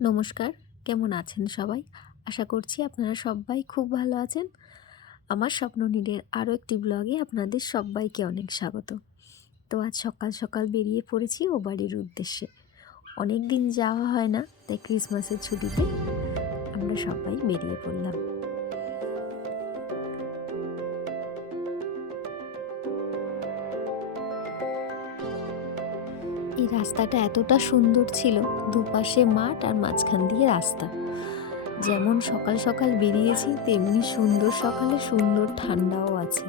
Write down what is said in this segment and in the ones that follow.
নমস্কার, কেমন আছেন সবাই? আশা করছি আপনারা সবাই খুব ভালো আছেন। আমার স্বপ্ননীড়ের আরও একটি ব্লগে আপনাদের সবাইকে অনেক স্বাগত। তো আজ সকাল সকাল বেরিয়ে পড়েছি ও বাড়ির উদ্দেশ্যে। অনেক দিন যাওয়া হয় না, তাই ক্রিসমাসের ছুটিতে আমরা সবাই বেরিয়ে পড়লাম। এই রাস্তাটা এতটা সুন্দর ছিল, দুপাশে মাঠ আর মাঝখান দিয়ে রাস্তা। যেমন সকাল সকাল বেরিয়েছি তেমনি সুন্দর সকালে সুন্দর ঠান্ডাও আছে।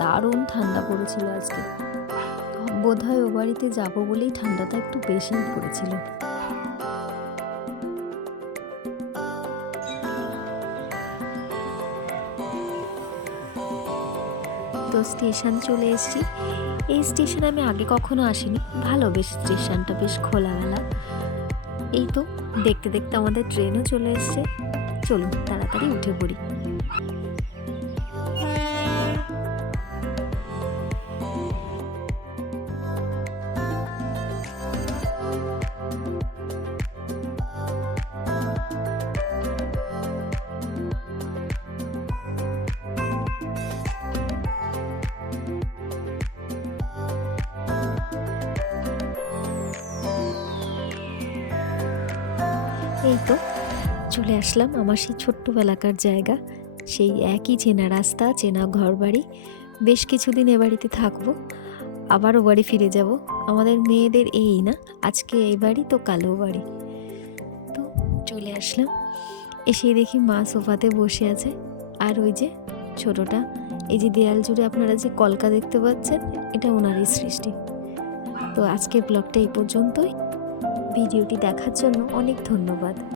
দারুণ ঠান্ডা পড়েছিল আজকে। বোধহয় ও বাড়িতে যাবো বলেই ঠান্ডাটা একটু বেশিই পড়েছিল। তো স্টেশন চলে এসেছি। এই স্টেশনে আমি আগে কখনো আসিনি, ভালো বেশ স্টেশনটা, বেশ খোলামেলা। এই তো দেখতে দেখতে আমাদের ট্রেনও চলে এসছে। চলুন তাড়াতাড়ি উঠে পড়ি। এই তো চলে আসলাম আমার সেই ছোট্টবেলাকার জায়গা, সেই একই চেনা রাস্তা, চেনা ঘরবাড়ি। বেশ কিছুদিন এ বাড়িতে থাকবো, আবার ও বাড়ি ফিরে যাব। আমাদের মেয়েদের এই না, আজকে এই বাড়ি তো কালো বাড়ি। তো চলে আসলাম, এসে দেখি মা সোফাতে বসে আছে, আর ওই যে ছোটটা, এই যে দেয়াল জুড়ে আপনারা যে কলকা দেখতে পাচ্ছেন, এটা ওনারই সৃষ্টি। তো আজকের ব্লগটা এই পর্যন্তই। ভিডিওটি দেখার জন্য অনেক ধন্যবাদ।